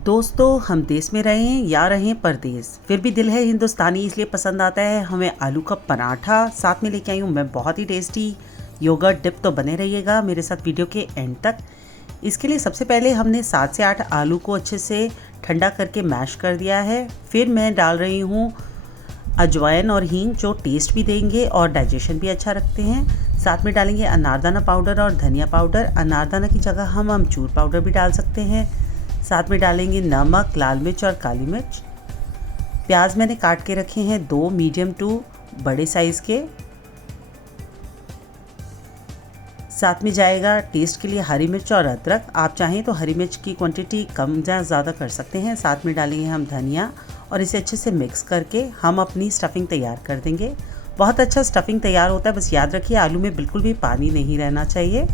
दोस्तों, हम देश में रहें या रहें परदेश, फिर भी दिल है हिंदुस्तानी, इसलिए पसंद आता है हमें आलू का पराठा। साथ में लेके आई हूँ मैं बहुत ही टेस्टी योगर्ट डिप। तो बने रहिएगा मेरे साथ वीडियो के एंड तक। इसके लिए सबसे पहले हमने 7 से 8 आलू को अच्छे से ठंडा करके मैश कर दिया है। फिर मैं डाल रही हूँ अजवाइन और हींग, जो टेस्ट भी देंगे और डाइजेशन भी अच्छा रखते हैं। साथ में डालेंगे अनारदाना पाउडर और धनिया पाउडर। अनारदाना की जगह हम अमचूर पाउडर भी डाल सकते हैं। साथ में डालेंगे नमक, लाल मिर्च और काली मिर्च। प्याज मैंने काट के रखे हैं 2 मीडियम टू बड़े साइज़ के। साथ में जाएगा टेस्ट के लिए हरी मिर्च और अदरक। आप चाहें तो हरी मिर्च की क्वांटिटी कम या ज़्यादा कर सकते हैं। साथ में डालेंगे हम धनिया और इसे अच्छे से मिक्स करके हम अपनी स्टफिंग तैयार कर देंगे। बहुत अच्छा स्टफिंग तैयार होता है, बस याद रखिए आलू में बिल्कुल भी पानी नहीं रहना चाहिए।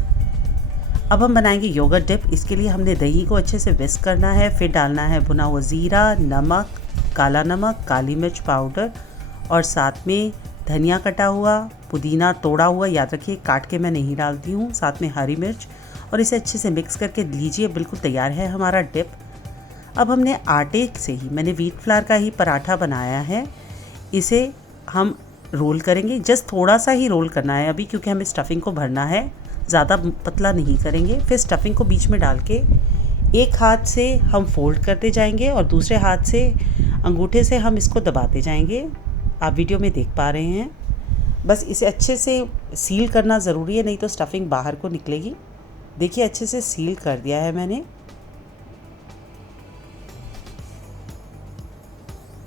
अब हम बनाएंगे योगर्ट डिप। इसके लिए हमने दही को अच्छे से विस्क करना है। फिर डालना है भुना हुआ ज़ीरा, नमक, काला नमक, काली मिर्च पाउडर और साथ में धनिया कटा हुआ, पुदीना तोड़ा हुआ, याद रखिए काट के मैं नहीं डालती हूँ। साथ में हरी मिर्च और इसे अच्छे से मिक्स करके लीजिए। बिल्कुल तैयार है हमारा डिप। अब हमने आटे से ही, मैंने व्हीट फ्लावर का ही पराठा बनाया है। इसे हम रोल करेंगे, जस्ट थोड़ा सा ही रोल करना है अभी, क्योंकि हमें स्टफिंग को भरना है, ज़्यादा पतला नहीं करेंगे। फिर स्टफिंग को बीच में डाल के एक हाथ से हम फोल्ड करते जाएंगे और दूसरे हाथ से अंगूठे से हम इसको दबाते जाएंगे। आप वीडियो में देख पा रहे हैं। बस इसे अच्छे से सील करना ज़रूरी है, नहीं तो स्टफिंग बाहर को निकलेगी। देखिए अच्छे से सील कर दिया है मैंने।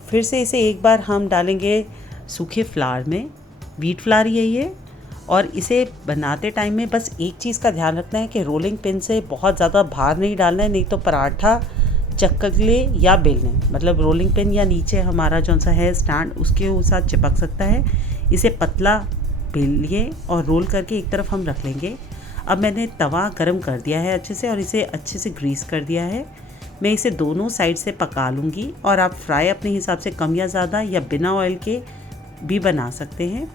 फिर से इसे एक बार हम डालेंगे सूखे फ्लावर में, व्हीट फ्लावर ही है ये। और इसे बनाते टाइम में बस एक चीज़ का ध्यान रखना है कि रोलिंग पिन से बहुत ज़्यादा भार नहीं डालना है, नहीं तो पराठा चक्कले या बेलने, मतलब रोलिंग पिन या नीचे हमारा जो सा है स्टैंड, उसके साथ चिपक सकता है। इसे पतला बेलिए और रोल करके एक तरफ हम रख लेंगे। अब मैंने तवा गरम कर दिया है अच्छे से और इसे अच्छे से ग्रीस कर दिया है। मैं इसे दोनों साइड से पका लूँगी और आप फ्राई अपने हिसाब से कम या ज़्यादा या बिना ऑयल के भी बना सकते हैं।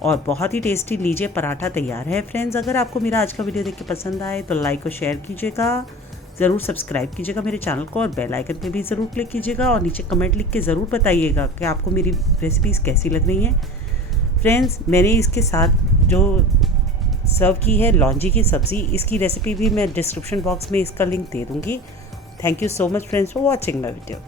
और बहुत ही टेस्टी लीजिए पराठा तैयार है। फ्रेंड्स, अगर आपको मेरा आज का वीडियो देख के पसंद आए तो लाइक और शेयर कीजिएगा, ज़रूर सब्सक्राइब कीजिएगा मेरे चैनल को और बेल आइकन पे भी ज़रूर क्लिक कीजिएगा और नीचे कमेंट लिख के ज़रूर बताइएगा कि आपको मेरी रेसिपीज़ कैसी लग रही हैं। फ्रेंड्स, मैंने इसके साथ जो सर्व की है लौंजी की सब्ज़ी, इसकी रेसिपी भी मैं डिस्क्रिप्शन बॉक्स में इसका लिंक दे दूँगी। Thank you so much friends for watching my video.